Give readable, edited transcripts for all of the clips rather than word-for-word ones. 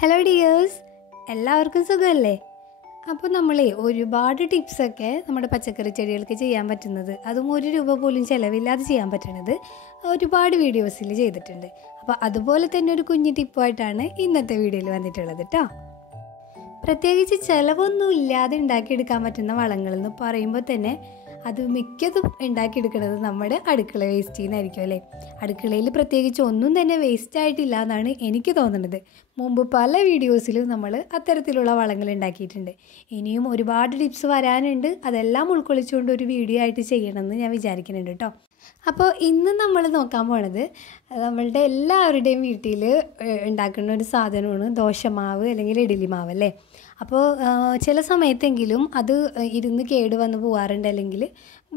Hello dears, എല്ലാവർക്കും സുഖമല്ലേ? അപ്പോൾ നമ്മളെ ഒരുപാട് ടിപ്സൊക്കെ നമ്മുടെ പച്ചക്കറി ചെടികൾക്ക് ചെയ്യാൻ പറ്റുന്നത്, അതും ₹1 പോലും ചിലവില്ലാതെ ചെയ്യാൻ പറ്റുന്നത് ഒരുപാട് വീഡിയോസിൽ ചെയ്തിട്ടുണ്ട്. അപ്പോൾ അതുപോലെ തന്നെ ഒരു കുഞ്ഞു ടിപ്പായിട്ടാണ് ഇന്നത്തെ വീഡിയോയിൽ വന്നിട്ടുള്ളത് കേട്ടോ. പ്രത്യേകിച്ച് ചിലവൊന്നും ഇല്ലാതെ ഉണ്ടാക്കിയെടുക്കാൻ പറ്റുന്ന വളങ്ങളെന്ന് പറയുമ്പോൾ തന്നെ അത് മിക്കതും ഉണ്ടാക്കിയെടുക്കുന്നത് നമ്മുടെ അടുക്കള വേസ്റ്റിൽ നിന്നായിരിക്കും അല്ലേ. അടുക്കളയിൽ പ്രത്യേകിച്ച് ഒന്നും തന്നെ വേസ്റ്റ് ആയിട്ടില്ല എന്നാണ് എനിക്ക് തോന്നുന്നത്. മുമ്പ് പല വീഡിയോസിലും നമ്മൾ അത്തരത്തിലുള്ള വളങ്ങൾ ഉണ്ടാക്കിയിട്ടുണ്ട്. ഇനിയും ഒരുപാട് ടിപ്സ് വരാനുണ്ട്. അതെല്ലാം ഉൾക്കൊള്ളിച്ചുകൊണ്ട് ഒരു വീഡിയോ ആയിട്ട് ചെയ്യണമെന്ന് ഞാൻ വിചാരിക്കുന്നുണ്ട് കേട്ടോ. അപ്പോൾ ഇന്ന് നമ്മൾ നോക്കാൻ പോണത് നമ്മളുടെ എല്ലാവരുടെയും വീട്ടിൽ ഉണ്ടാക്കുന്ന ഒരു സാധനമാണ് ദോശമാവ് അല്ലെങ്കിൽ ഇഡ്ഡലി മാവ് അല്ലേ. അപ്പോൾ ചില സമയത്തെങ്കിലും അത് ഇരുന്ന് കേടുവന്ന് പോകാറുണ്ട്, അല്ലെങ്കിൽ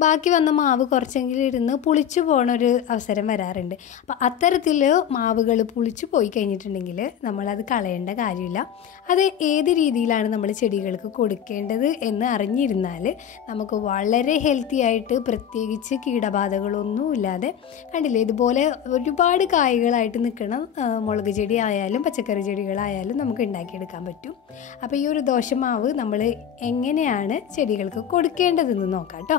ബാക്കി വന്ന മാവ് കുറച്ചെങ്കിലും ഇരുന്ന് പുളിച്ചു പോകണ ഒരു അവസരം വരാറുണ്ട്. അപ്പോൾ അത്തരത്തിൽ മാവുകൾ പുളിച്ചു പോയി കഴിഞ്ഞിട്ടുണ്ടെങ്കിൽ നമ്മളത് കളയേണ്ട കാര്യമില്ല. അത് ഏത് രീതിയിലാണ് നമ്മൾ ചെടികൾക്ക് കൊടുക്കേണ്ടത് എന്ന് അറിഞ്ഞിരുന്നാൽ നമുക്ക് വളരെ ഹെൽത്തി ആയിട്ട്, പ്രത്യേകിച്ച് കീടബാധകളൊന്നും ഇല്ലാതെ, കണ്ടില്ലേ ഇതുപോലെ ഒരുപാട് കായ്കളായിട്ട് നിൽക്കുന്ന മുളക് ചെടി ആയാലും പച്ചക്കറി ചെടികളായാലും നമുക്ക് ഉണ്ടാക്കിയെടുക്കാൻ പറ്റും. അപ്പോൾ ഈ ഒരു ദോശമാവ് നമ്മൾ എങ്ങനെയാണ് ചെടികൾക്ക് കൊടുക്കേണ്ടതെന്ന് നോക്കാം കേട്ടോ.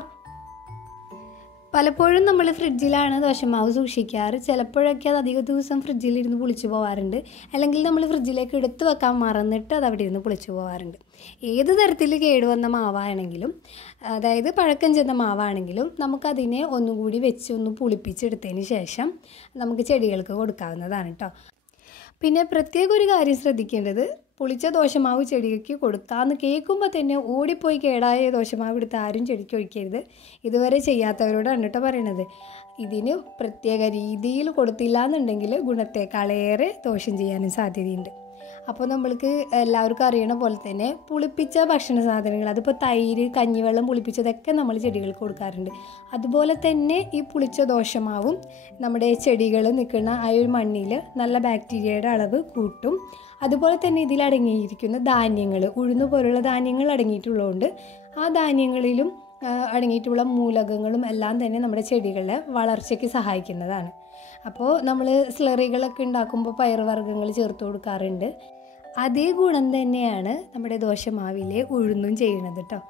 പലപ്പോഴും നമ്മൾ ഫ്രിഡ്ജിലാണ് ദോശമാവ് സൂക്ഷിക്കാറ്. ചിലപ്പോഴൊക്കെ അത് അധിക ദിവസം ഫ്രിഡ്ജിലിരുന്ന് പുളിച്ചു പോകാറുണ്ട്, അല്ലെങ്കിൽ നമ്മൾ ഫ്രിഡ്ജിലേക്ക് എടുത്ത് വെക്കാൻ മറന്നിട്ട് അത് അവിടെ ഇരുന്ന് പുളിച്ചു പോകാറുണ്ട്. ഏത് തരത്തിൽ കേടുവന്ന മാവാണെങ്കിലും, അതായത് പഴക്കം ചെന്ന മാവാണെങ്കിലും, നമുക്കതിനെ ഒന്നുകൂടി വെച്ച് ഒന്ന് പുളിപ്പിച്ചെടുത്തതിന് ശേഷം നമുക്ക് ചെടികൾക്ക് കൊടുക്കാവുന്നതാണ് കേട്ടോ. പിന്നെ പ്രത്യേക ഒരു കാര്യം ശ്രദ്ധിക്കേണ്ടത്, പുളിച്ച ദോശമാവ് ചെടിക്ക് കൊടുക്കാമെന്ന് കേൾക്കുമ്പോൾ തന്നെ ഓടിപ്പോയി കേടായ ദോശമാവ് എടുത്ത് ആരും ചെടിക്ക് ഒഴിക്കരുത്. ഇതുവരെ ചെയ്യാത്തവരോടാണ് കേട്ടോ പറയണത്. ഇതിന് പ്രത്യേക രീതിയിൽ കൊടുത്തില്ല എന്നുണ്ടെങ്കിൽ ഗുണത്തേക്കാളേറെ ദോഷം ചെയ്യാനും സാധ്യതയുണ്ട്. അപ്പോൾ നമ്മൾക്ക് എല്ലാവർക്കും അറിയണ പോലെ തന്നെ പുളിപ്പിച്ച ഭക്ഷണ സാധനങ്ങൾ, അതിപ്പോൾ തൈര്, കഞ്ഞിവെള്ളം പുളിപ്പിച്ചതൊക്കെ നമ്മൾ ചെടികൾക്ക് കൊടുക്കാറുണ്ട്. അതുപോലെ തന്നെ ഈ പുളിച്ച ദോശമാവും നമ്മുടെ ചെടികൾ നിൽക്കുന്ന ആ ഒരു മണ്ണിൽ നല്ല ബാക്ടീരിയയുടെ അളവ് കൂട്ടും. അതുപോലെ തന്നെ ഇതിലടങ്ങിയിരിക്കുന്ന ധാന്യങ്ങൾ, ഉഴുന്ന് പോലുള്ള ധാന്യങ്ങൾ അടങ്ങിയിട്ടുള്ളതുകൊണ്ട് ആ ധാന്യങ്ങളിലും അടങ്ങിയിട്ടുള്ള മൂലകങ്ങളും എല്ലാം തന്നെ നമ്മുടെ ചെടികളുടെ വളർച്ചയ്ക്ക് സഹായിക്കുന്നതാണ്. അപ്പോൾ നമ്മൾ സ്ലറികളൊക്കെ ഉണ്ടാക്കുമ്പോൾ പയറുവർഗ്ഗങ്ങൾ ചേർത്ത് കൊടുക്കാറുണ്ട്. അതേ ഗുണം തന്നെയാണ് നമ്മുടെ ദോശമാവിലെ ഉഴുന്നും ചെയ്യുന്നത് കേട്ടോ.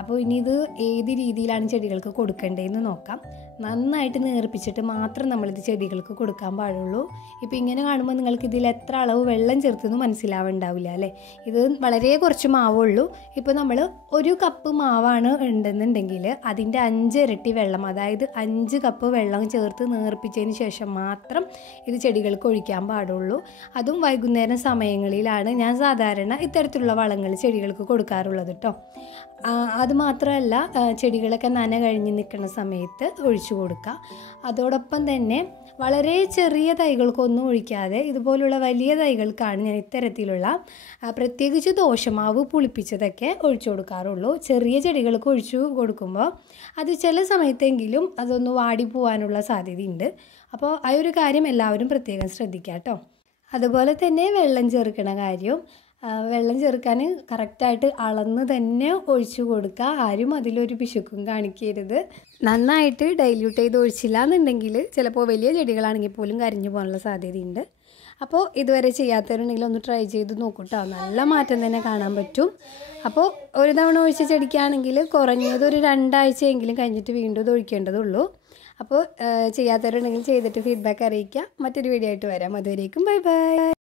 അപ്പോൾ ഇനി ഇത് ഏത് രീതിയിലാണ് ചെടികൾക്ക് കൊടുക്കേണ്ടതെന്ന് നോക്കാം. നന്നായിട്ട് നേർപ്പിച്ചിട്ട് മാത്രം നമ്മളിത് ചെടികൾക്ക് കൊടുക്കാൻ പാടുള്ളൂ. ഇപ്പോൾ ഇങ്ങനെ കാണുമ്പോൾ നിങ്ങൾക്ക് ഇതിൽ എത്ര അളവ് വെള്ളം ചേർത്തെന്ന് മനസ്സിലാവുണ്ടാവില്ല അല്ലേ. ഇത് വളരെ കുറച്ച് മാവുള്ളൂ. ഇപ്പോൾ നമ്മൾ 1 കപ്പ് മാവാണ് ഉണ്ടെന്നുണ്ടെങ്കിൽ അതിൻ്റെ 5 ഇരട്ടി വെള്ളം, അതായത് 5 കപ്പ് വെള്ളം ചേർത്ത് നേർപ്പിച്ചതിന് ശേഷം മാത്രം ഇത് ചെടികൾക്ക് ഒഴിക്കാൻ പാടുള്ളൂ. അതും വൈകുന്നേരം സമയങ്ങളിലാണ് ഞാൻ സാധാരണ ഇത്തരത്തിലുള്ള വളങ്ങൾ ചെടികൾക്ക് കൊടുക്കാറുള്ളത് കേട്ടോ. അതുമാത്രമല്ല, ചെടികളൊക്കെ നന കഴിഞ്ഞ് നിൽക്കുന്ന സമയത്ത് ഒഴിച്ചു കൊടുക്കുക. അതോടൊപ്പം തന്നെ വളരെ ചെറിയ തൈകൾക്കൊന്നും ഒഴിക്കാതെ ഇതുപോലുള്ള വലിയ തൈകൾക്കാണ് ഞാൻ ഇത്തരത്തിലുള്ള പ്രത്യേകിച്ച് ദോശമാവ് പുളിപ്പിച്ചതൊക്കെ ഒഴിച്ചു കൊടുക്കാറുള്ളൂ. ചെറിയ ചെടികൾക്ക് ഒഴിച്ചു കൊടുക്കുമ്പോൾ അത് ചില സമയത്തെങ്കിലും അതൊന്ന് വാടി പോകാനുള്ള സാധ്യതയുണ്ട്. അപ്പോൾ ആ ഒരു കാര്യം എല്ലാവരും പ്രത്യേകം ശ്രദ്ധിക്കുക കേട്ടോ. അതുപോലെ തന്നെ വെള്ളം ചേർക്കണ കാര്യം, വെള്ളം ചേർക്കാൻ കറക്റ്റായിട്ട് അളന്ന് തന്നെ ഒഴിച്ചു കൊടുക്കുക. ആരും അതിലൊരു പിശുക്കും കാണിക്കരുത്. നന്നായിട്ട് ഡൈല്യൂട്ട് ചെയ്ത് ഒഴിച്ചില്ല എന്നുണ്ടെങ്കിൽ ചിലപ്പോൾ വലിയ ചെടികളാണെങ്കിൽ പോലും കരിഞ്ഞു പോകാനുള്ള സാധ്യതയുണ്ട്. അപ്പോൾ ഇതുവരെ ചെയ്യാത്തവരുണ്ടെങ്കിൽ ഒന്ന് ട്രൈ ചെയ്ത് നോക്കൂ കേട്ടോ. നല്ല മാറ്റം തന്നെ കാണാൻ പറ്റും. അപ്പോൾ ഒരു തവണ ഒഴിച്ച ചെടിക്കാണെങ്കിൽ കുറഞ്ഞത് ഒരു 2 ആഴ്ചയെങ്കിലും കഴിഞ്ഞിട്ട് വീണ്ടും ഇത് ഒഴിക്കേണ്ടതുള്ളൂ. അപ്പോൾ ചെയ്യാത്തവരുണ്ടെങ്കിൽ ചെയ്തിട്ട് ഫീഡ്ബാക്ക് അറിയിക്കുക. മറ്റൊരു വീഡിയോ ആയിട്ട് വരാം. അതുവരേക്കും ബൈ ബൈ.